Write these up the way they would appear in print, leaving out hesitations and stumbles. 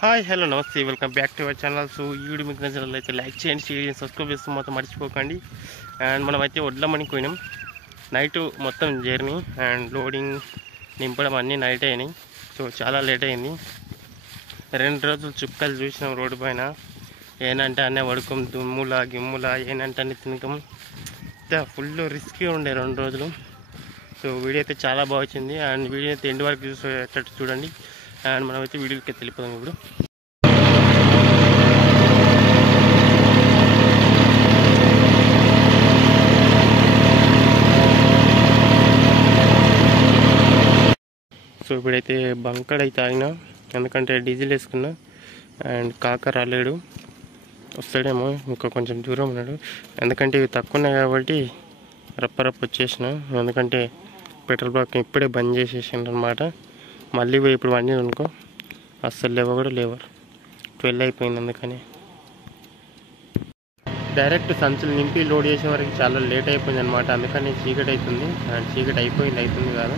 Hi hello నమస్తే welcome back to our channel. So ఈ video మీకు నచ్చినట్లయితే లైక్ చేయండి, షేర్ చేయండి, సబ్స్క్రైబ్ చేస్తే మొత్తం మర్చిపోకండి. అండ్ మనమైతే వడ్లమని పోయినాం. నైట్ మొత్తం జర్నీ అండ్ లోడింగ్ నింపడం అన్నీ నైట్ అయినాయి. సో చాలా లేట్ అయింది. 2 రోజులు చుక్కలు చూసినాం రోడ్డు పైన. ఏనంటే అన్నీ వడుకం, దుమ్ములా గిమ్ములా ఏనంటే అన్నీ తినకం. ఫుల్ రిస్కీ ఉండే 2 రోజులు. సో వీడియో అయితే చాలా బాగా వచ్చింది. అండ్ వీడియో అయితే ఎండ్ వరకు చూసేటట్టు చూడండి. అండ్ మనమైతే వీడియోకి వెళ్ళిపోదాం ఇప్పుడు. సో ఇప్పుడైతే బంకర్ అయితే ఆగినా, ఎందుకంటే డీజిల్ వేసుకున్నా. అండ్ కాక రాలేడు, వస్తాడేమో, ఇంకా కొంచెం దూరం ఉన్నాడు. ఎందుకంటే ఇవి తక్కువ ఉన్నాయి కాబట్టి రప్ప వచ్చేసిన. ఎందుకంటే పెట్రోల్ బంక్ ఇప్పుడే బంద్ చేసేసాను అనమాట. మళ్ళీ పోయి ఇప్పుడు వండి అనుకో అస్సలు లేవ కూడా లేవరు. 12 అయిపోయింది. అందుకని డైరెక్ట్ సంచులు నింపి లోడ్ చేసే వరకు చాలా లేట్ అయిపోయింది అనమాట. అందుకని చీకటి అవుతుంది. అండ్ చీకటి అవుతుంది కాదు.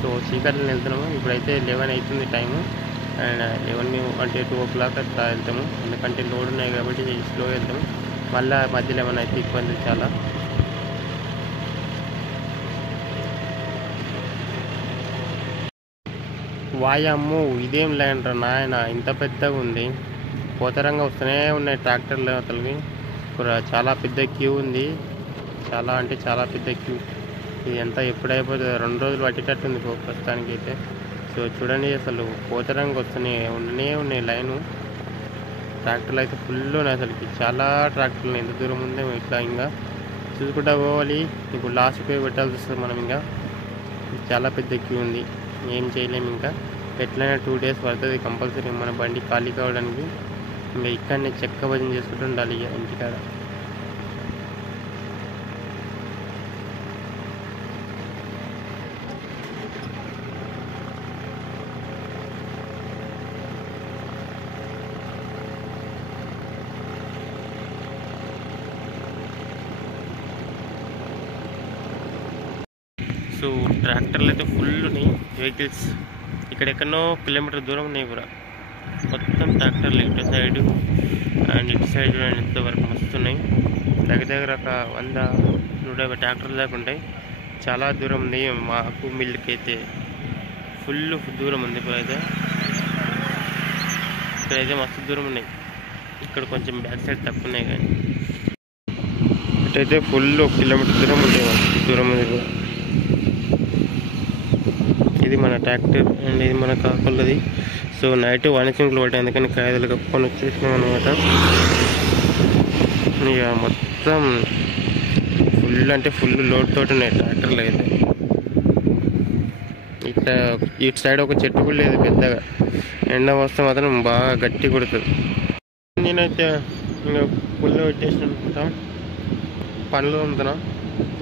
సో చీకటిని వెళ్తున్నాము. ఇప్పుడైతే 11 అవుతుంది టైము. అండ్ 11 అంటే 2 o'clock అట్లా వెళ్తాము. ఎందుకంటే లోడ్ ఉన్నాయి కాబట్టి స్లో వెళ్తాము. మళ్ళీ మధ్యలో ఏమైనా అయితే ఇబ్బంది చాలా. వాయమ్మో, ఇదేం ల్యాండ్ రా నాయన, ఇంత పెద్దగా ఉంది. పోతరంగా వస్తూనే ఉన్నాయి ట్రాక్టర్లు అతలివి. చాలా పెద్ద క్యూ ఉంది. చాలా అంటే చాలా పెద్ద క్యూ. ఇది ఎంత ఎప్పుడైపోతుంది, 2 రోజులు పట్టేటట్టుంది ప్రస్తుతానికి అయితే. సో చూడండి, అసలు పోతరంగా ఉన్నాయి లైను. ట్రాక్టర్లు అయితే ఫుల్ ఉన్నాయి అసలుకి. చాలా ట్రాక్టర్లు ఎంత దూరం ఉందో ఇట్లా ఇంకా చూసుకుంటా పోవాలి. ఇప్పుడు లాస్ట్ పే పెట్టాల్సి వస్తుంది మనం. ఇంకా చాలా పెద్ద క్యూ ఉంది. ఏం చేయలేము. ఇంకా ఎట్లయినా 2 days పడుతుంది కంపల్సరీ మన బండి ఖాళీ కావడానికి. ఇంకా ఇక్కడనే చెక్క భజన చేసుకుంటూ ఉండాలి ఇక ఇంటికాడ. సో ట్రాక్టర్లు అయితే ఫుల్ ఉన్నాయి, వెహికల్స్. ఇక్కడెక్కడో కిలోమీటర్ దూరం ఉన్నాయి కూడా మొత్తం ట్రాక్టర్లు. ఇటు సైడు అండ్ ఇటు సైడ్ చూడండి, ఇంతవరకు మస్తున్నాయి. దగ్గర ఒక 100-150 ట్రాక్టర్లు దాకా ఉంటాయి. చాలా దూరం ఉంది. మాకు మిల్లుకి అయితే ఫుల్ దూరం ఉంది. ఇక్కడైతే మస్తు దూరం ఉన్నాయి. ఇక్కడ కొంచెం బ్యాక్ సైడ్ తక్కువ ఉన్నాయి, కానీ ఇటైతే ఫుల్ 1 కిలోమీటర్ దూరం ఉంటాయి. మస్తు దూరం ఉంది కూడా. ఇది మన ట్రాక్టర్ అండ్ ఇది మన కాకులది. సో నైట్ వాణిజ్యంకులు పడ్డాయి, అందుకని కాయలు కప్పుకొని వచ్చేసినాం అనమాట. ఇక మొత్తం ఫుల్ అంటే ఫుల్ లోడ్ తోటి ఉన్నాయి ట్రాక్టర్లు అయితే. ఇటు సైడ్ ఒక చెట్టు కూడా లేదు పెద్దగా. ఎండ వస్తే మాత్రం బాగా గట్టి కొడుతుంది. నేనైతే ఇంకా పుల్ల పెట్టేసిన అనుకుంటా. పనులు ఉంటున్నా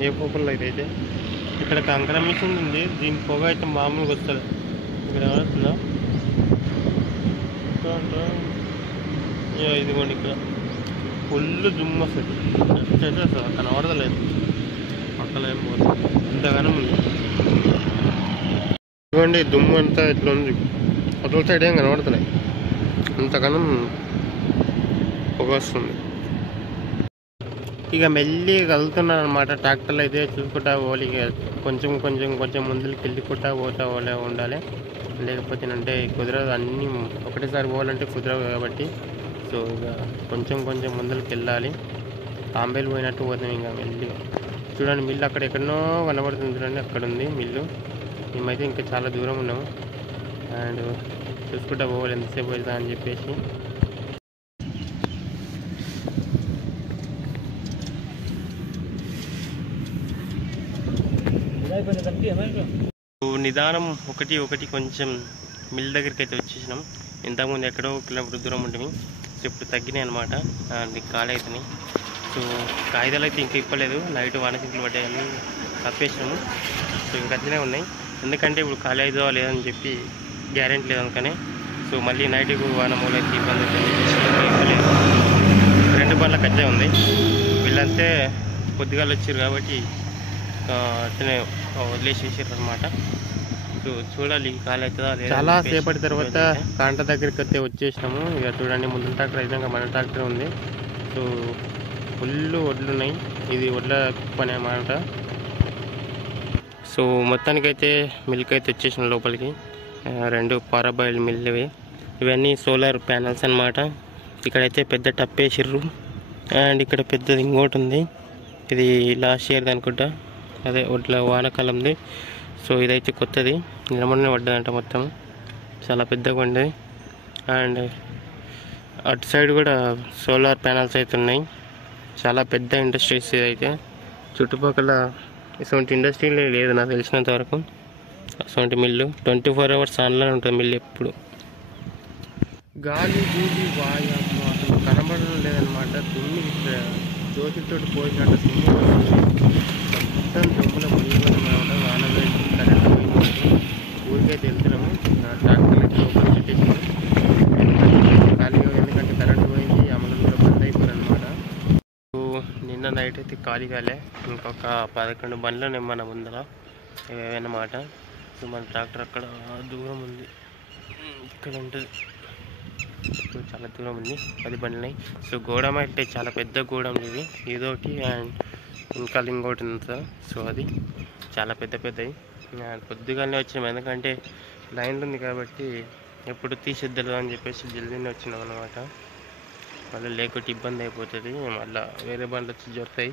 ఏ పుల్ల అయితే. ఇక్కడ కంకర మిషన్ ఉంది. దీని పొగ అయితే మామూలుగా వస్తుంది. ఇక్కడ ఏమవుతుందా ఇదిగోండి, ఇక్కడ ఫుల్ దుమ్ము వస్తుంది. అయితే అసలు కనబడతలేదు. పక్కన ఏం పోతుంది, ఇంతగానో ఉంది. ఇదిగోండి దుమ్ము అంతా ఇట్లా ఉంది. అవతల సైడ్ ఏం కనబడతలేదు. అంతగానం పొగ వస్తుంది. ఇక మెల్లి కదులుతున్నాను అనమాట. ట్రాక్టర్లు అయితే చూసుకుంటా పోవాలి. కొంచెం ముందుకు వెళ్ళుకుంటా పోతా ఉండాలి. లేకపోతే అంటే కుదరదు. అన్నీ ఒకటేసారి పోవాలంటే కుదరదు కాబట్టి సో ఇక కొంచెం ముందుకు వెళ్ళాలి. తాంబేలు పోయినట్టు పోతాం ఇంకా మెల్లిగా. చూడండి మిల్లు అక్కడ ఎక్కడనో కనబడుతుంది. చూడండి అక్కడ ఉంది మిల్లు. మేమైతే ఇంకా చాలా దూరం ఉన్నాము. అండ్ చూసుకుంటా పోవాలి ఎంతసేపు వెళ్తా అని చెప్పేసి. నిదానం ఒకటి కొంచెం మిల్ దగ్గరికి అయితే వచ్చేసినాం. ఇంతకుముందు ఎక్కడో 1 కిలోమీటర్ దూరం ఉంటుంది. సో ఇప్పుడు తగ్గినాయి అనమాట. మీకు ఖాళీ అవుతున్నాయి. సో కాగితాలు అయితే ఇంకా ఇప్పలేదు. నైట్ వానసింకులు పడ్డాయని కప్పేసినాము. సో ఇంకా అట్లనే ఉన్నాయి. ఎందుకంటే ఇప్పుడు ఖాళీ అవుతుందో లేదని చెప్పి గ్యారెంటీ లేదు. అందుకనే సో మళ్ళీ నైట్కు వానమూలు అయితే ఇబ్బంది ఇవ్వలేదు. 2 బండ్లకు అట్లే ఉంది. వీళ్ళంతే పొద్దుగాలు వచ్చారు కాబట్టి అట్లనే వదిలేసేసారు అనమాట. సో చూడాలి ఖాళీ అవుతుందా లేదా చాలా సేపటి తర్వాత కాంట దగ్గరికి అయితే వచ్చేసినాము. ఇక చూడండి, ముందు ట్రాక్టర్ అయినాక మన ట్రాక్టర్ ఉంది. సో ఫుల్ వడ్లు ఉన్నాయి. ఇది వడ్ల పని అన్నమాట. సో మొత్తానికైతే మిల్క్ అయితే వచ్చేసిన లోపలికి. 2 పారాబాయిల్ మిల్ ఇవన్నీ సోలార్ ప్యానల్స్ అన్నమాట. ఇక్కడైతే పెద్ద టప్ వేసిర్రు. అండ్ ఇక్కడ పెద్దది ఇంకోటి ఉంది. ఇది లాస్ట్ ఇయర్ అనుకుంటా, అదే వడ్ల వానాకాలంది. సో ఇదైతే కొత్తది, నిలమనే పడ్డదంట. మొత్తం చాలా పెద్దగా ఉండేది. అండ్ అటు సైడ్ కూడా సోలార్ ప్యానల్స్ అయితే ఉన్నాయి. చాలా పెద్ద ఇండస్ట్రీస్ ఇదైతే. చుట్టుపక్కల ఇటువంటి ఇండస్ట్రీలే లేదు నాకు తెలిసినంత వరకు. అటువంటి మిల్లు 24 hours ఆన్లో ఉంటుంది మిల్లు ఎప్పుడు. గాలి గూలి వాయము అసలు కనబడడం లేదనమాట. దుమ్ము జ్యోతితో పోసినట్టు దుమ్ము మొత్తం దుమ్ములో మునిగిపోయినమాట. వాన వేసి కరెంట్ పోయింది. ఊరికైతే వెళ్తున్నాము. ట్రాక్టర్లకి లోపల పెట్టేసాము. ఖాళీగా, ఎందుకంటే కరెంట్ పోయింది, అమలు కూడా బంద్ అయిపోయారు అనమాట. నిన్న నైట్ అయితే ఖాళీ కాలే. ఇంకొక 11 బండ్లు ఉన్నాయి మన ముందర ఇవేనమాట. సో మన ట్రాక్టర్ అక్కడ దూరం ఉంది, ఇక్కడ ఉంటుంది. సో చాలా దూరం ఉంది, 10 బండ్లు ఉన్నాయి. సో గోడమ అంటే చాలా పెద్ద గోడలు ఇవి. ఇదొకటి అండ్ ఇంకా ఇంకోటి ఉంది సార్. సో అది చాలా పెద్దవి. పొద్దుగానే వచ్చినాం, ఎందుకంటే లైన్లు ఉంది కాబట్టి ఎప్పుడు తీసేద్దాం అని చెప్పేసి జల్దీనే వచ్చినాం అనమాట. మళ్ళీ లేకపోతే ఇబ్బంది అయిపోతుంది, మళ్ళీ వేరే బండ్లు వచ్చి జరుగుతాయి.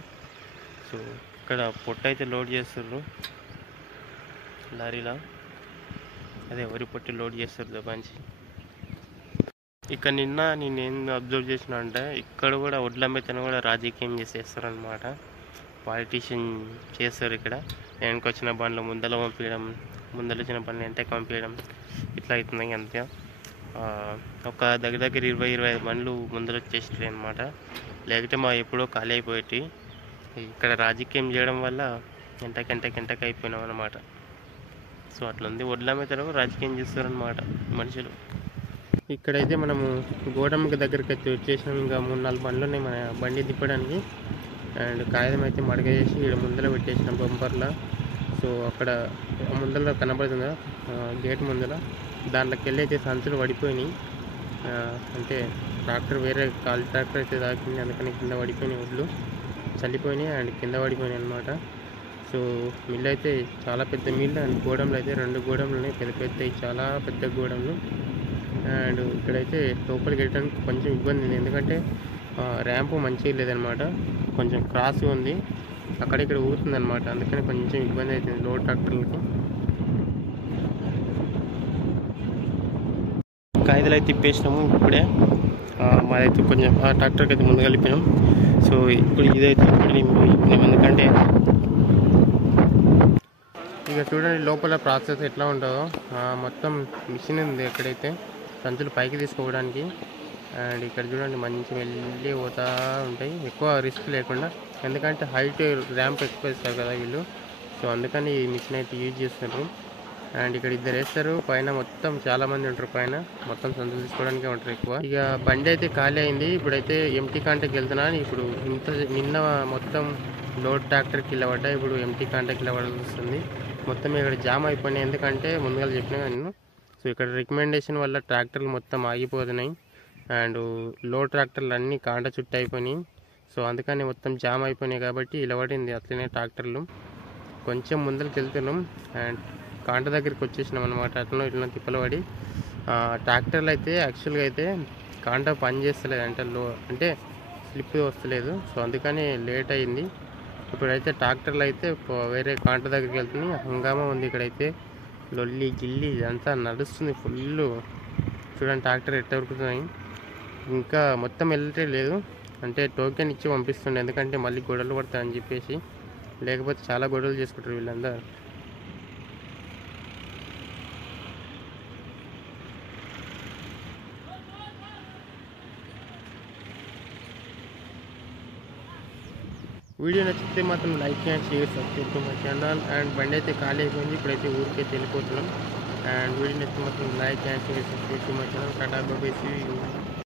సో ఇక్కడ పొట్టు అయితే లోడ్ చేస్తారు లారీలో. అదే వరి పొట్టు లోడ్ చేస్తారు మంచి. ఇక్కడ నిన్న నేనేం అబ్జర్వ్ చేసిన అంటే, ఇక్కడ కూడా వడ్ల అమ్మేతను కూడా రాజకీయం చేసేస్తారనమాట. పాలిటీషియన్ చేస్తారు ఇక్కడ. వెనక వచ్చిన బండ్లు ముందర పంపించడం, ముందర వచ్చిన బండ్లు వెంటకి పంపించడం, ఇట్లా అవుతుంది అంతే. ఒక దగ్గర 20-25 బండ్లు ముందర వచ్చేస్తాయి అనమాట. లేకపోతే మా ఎప్పుడో ఖాళీ అయిపోయేటి. ఇక్కడ రాజకీయం చేయడం వల్ల ఎంటకి అయిపోయినాం అనమాట. సో అట్లా ఉంది. వడ్ల అమ్మేతను రాజకీయం చేస్తారనమాట మనుషులు. ఇక్కడైతే మనము గోడమ్మకి దగ్గరికి అయితే వచ్చేసినాం. ఇంకా 3-4 బండ్లు ఉన్నాయి మన బండి తిప్పడానికి. అండ్ కాగితం అయితే మడగ చేసి ఇక్కడ ముందర పెట్టేసినాం బంపర్లో. సో అక్కడ ముందర కనబడుతుందా గేట్ ముందర, దాంట్లోకి వెళ్ళి అయితే సంచులు పడిపోయినాయి. అంటే ట్రాక్టర్ వేరే కాల్ ట్రాక్టర్ అయితే తాకింది, అందుకని కింద పడిపోయినాయి, వడ్లు చల్లిపోయినాయి అండ్ కింద పడిపోయినాయి అనమాట. సో మిల్ అయితే చాలా పెద్ద మిల్. అండ్ గోడములు అయితే 2 గోడములు ఉన్నాయి, పెద్దవి, చాలా పెద్ద గోడములు. అండ్ ఇక్కడైతే లోపలికి వెళ్ళడానికి కొంచెం ఇబ్బంది ఉంది, ఎందుకంటే ర్యాంపు మంచిగా లేదనమాట. కొంచెం క్రాస్ ఉంది, అక్కడిక్కడ ఊరుతుంది అనమాట. అందుకని కొంచెం ఇబ్బంది అవుతుంది లోడ్ ట్రాక్టర్లకి. కాగితాలు అయితే తిప్పేసినాము ఇప్పుడే. మాదైతే కొంచెం ఆ ట్రాక్టర్కి అయితే ముందు కలిపినాం. సో ఇప్పుడు ఇదైతే ఇప్పుడు ఎందుకంటే ఇక చూడండి లోపల ప్రాసెస్ ఎట్లా ఉంటుందో. మొత్తం మిషన్ ఉంది ఎక్కడైతే సంచులు పైకి తీసుకోవడానికి. అండ్ ఇక్కడ చూడండి మంచి వెళ్ళి పోతూ ఉంటాయి, ఎక్కువ రిస్క్ లేకుండా. ఎందుకంటే హైట్ ర్యాంప్ ఎక్కువ ఇస్తారు కదా వీళ్ళు. సో అందుకని ఈ మిషన్ అయితే యూజ్ చేస్తున్నారు. అండ్ ఇక్కడ 2 వేస్తారు పైన. మొత్తం చాలామంది ఉంటారు పైన, మొత్తం సంచులు తీసుకోవడానికే ఉంటారు ఎక్కువ. ఇక బండి అయితే ఖాళీ అయింది. ఇప్పుడైతే ఎంటీ కాంటాకి వెళ్తున్నాను. ఇప్పుడు నిన్న మొత్తం లోడ్ ట్రాక్టర్కి ఇలా పడ్డా, ఇప్పుడు ఎంటీ కాంటాకి ఇలా పడాల్సి వస్తుంది. మొత్తం ఇక్కడ జామ్ అయిపోయినాయి, ఎందుకంటే ముందుగా చెప్పినా నేను. సో ఇక్కడ రికమెండేషన్ వల్ల ట్రాక్టర్లు మొత్తం ఆగిపోతున్నాయి. అండ్ లోడ్ ట్రాక్టర్లు అన్నీ కాంట చుట్టూ అయిపోయినాయి. సో అందుకని మొత్తం జామ్ అయిపోయినాయి కాబట్టి ఇలా పడింది అట్లనే ట్రాక్టర్లు. కొంచెం ముందరికి వెళ్తున్నాం అండ్ కాంట దగ్గరికి వచ్చేసినాం అనమాట. అట్లా ఇట్లా తిప్పలు పడి ట్రాక్టర్లు అయితే యాక్చువల్గా అయితే కాంట పని చేస్తలేదు అంటే స్లిప్ వస్తలేదు. సో అందుకని లేట్ అయింది. ఇప్పుడైతే ట్రాక్టర్లు అయితే వేరే కాంట దగ్గరికి వెళ్తున్నాయి. హంగామా ఉంది ఇక్కడైతే, లొల్లి గిల్లి ఇదంతా నడుస్తుంది ఫుల్. చూడండి ట్రాక్టర్ ఎట్ట ఉరుకుతున్నాయి. ఇంకా మొత్తం వెళ్ళటే లేదు, అంటే టోకెన్ ఇచ్చి పంపిస్తుండే, ఎందుకంటే మళ్ళీ గొడవలు పడతాయని చెప్పేసి. లేకపోతే చాలా గొడవలు చేసుకుంటారు వీళ్ళందరూ. వీడియో నచ్చితే మాత్రం like and share, subscribe to my channel. And బండి అయితే ఖాళీ అయిపోయింది, ఇప్పుడైతే ఊరికైతే వెళ్ళిపోతున్నాం. అండ్ వీడియో నచ్చితే మాత్రం like and share, subscribe to my channel. Tata bye bye, see you.